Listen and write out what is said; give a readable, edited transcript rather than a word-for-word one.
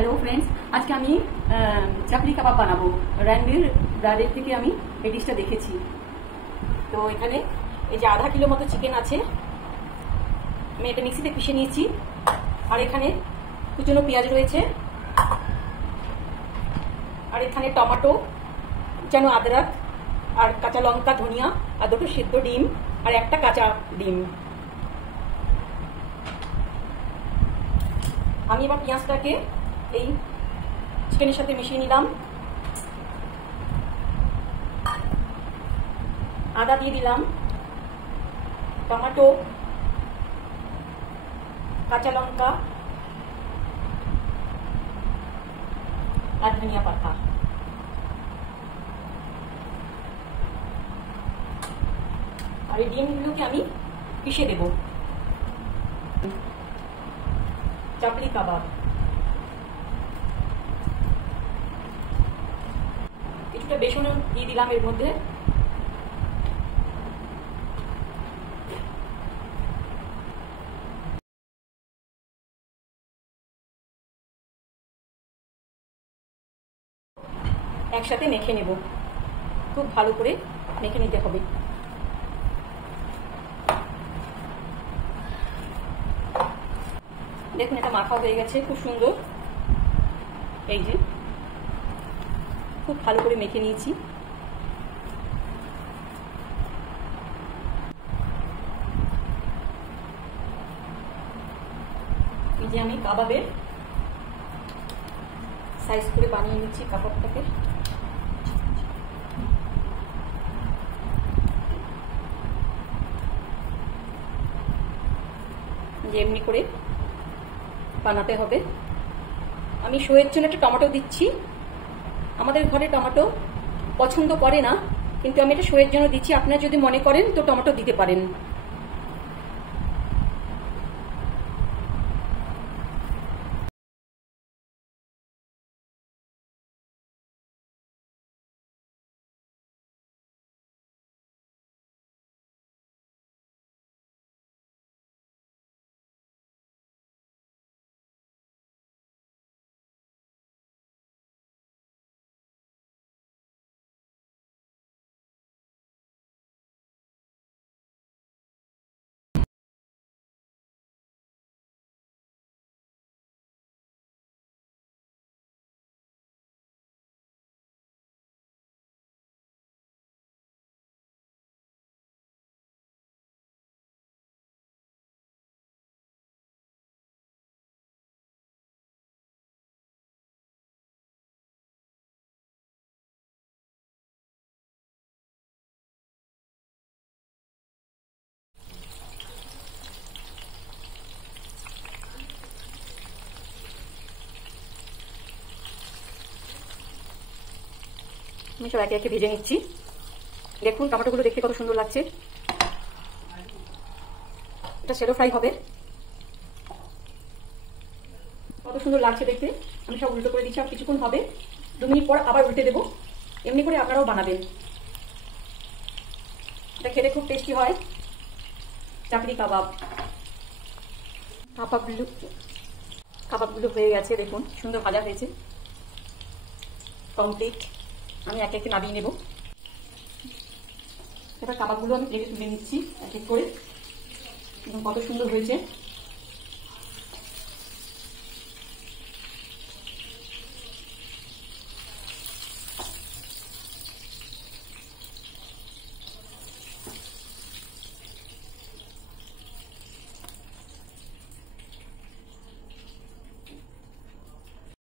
Hello friends, आज के আমি চাপলি কাবাব বানাবো। রণবীর ব্রাডের থেকে আমি এই ডিশটা দেখেছি। তো এখানে এই যে আধা কিলো মতো চিকেন আছে, আমি এটা মিক্সিতে পিষে নিয়েছি। আর এখানে কুচনো পেঁয়াজ রয়েছে, আর এখানে টমেটো, কুচানো আদরক, আর কাঁচা লঙ্কা, ধনিয়া, আর দুটো সিদ্ধ ডিম, আর একটা কাঁচা ডিম। আমি এবার পেঁয়াজটাকে এই চিকেনের সাথে মিশিয়ে নিলাম। আদা দিয়ে দিলাম, টমেটো, কাঁচা লঙ্কা আর ধনিয়া পাতা। আর এই ডিমগুলোকে আমি পিষে দেব। চাপলি কাবাব, কিছুটা বেসন দিয়ে দিলাম এর মধ্যে। একসাথে মেখে নেব, খুব ভালো করে মেখে নিতে হবে। দেখুন, এটা মাখা হয়ে গেছে, খুব সুন্দর। এই যে খুব ভালো করে মেখে নিয়েছি। এই যে আমি কাবাবের সাইজ করে বানিয়ে নিচ্ছি কাবাবটাকে। যে এমনি করে বানাতে হবে। আমি শোয়ের জন্য একটা টমেটো দিচ্ছি। আমাদের ঘরে টমেটো পছন্দ করে না, কিন্তু আমি এটা শোয়ের জন্য দিচ্ছি। আপনারা যদি মনে করেন তো টমেটো দিতে পারেন। আমি সব একে একে ভেজে নিচ্ছি। দেখুন টমেটোগুলো দেখতে কত সুন্দর লাগছে। এটা শ্যালো ফ্রাই হবে, কত সুন্দর লাগছে দেখতে। আমি সব উল্টো করে দিচ্ছি, আর কিছুক্ষণ হবে, 2 মিনিট পর আবার উল্টে দেবো। এমনি করে আপনারাও বানাবেন, এটা খেতে খুব টেস্টি হয়। চাপলি কাবাব। কাবাবগুলো হয়ে গেছে, দেখুন সুন্দর ভাজা হয়েছে, কমপ্লিট। আমি এক একে নামিয়ে নেব। এবার কাবাবগুলো আমি প্লেটে তুলে নিচ্ছি এক এক করে। কত সুন্দর হয়েছে।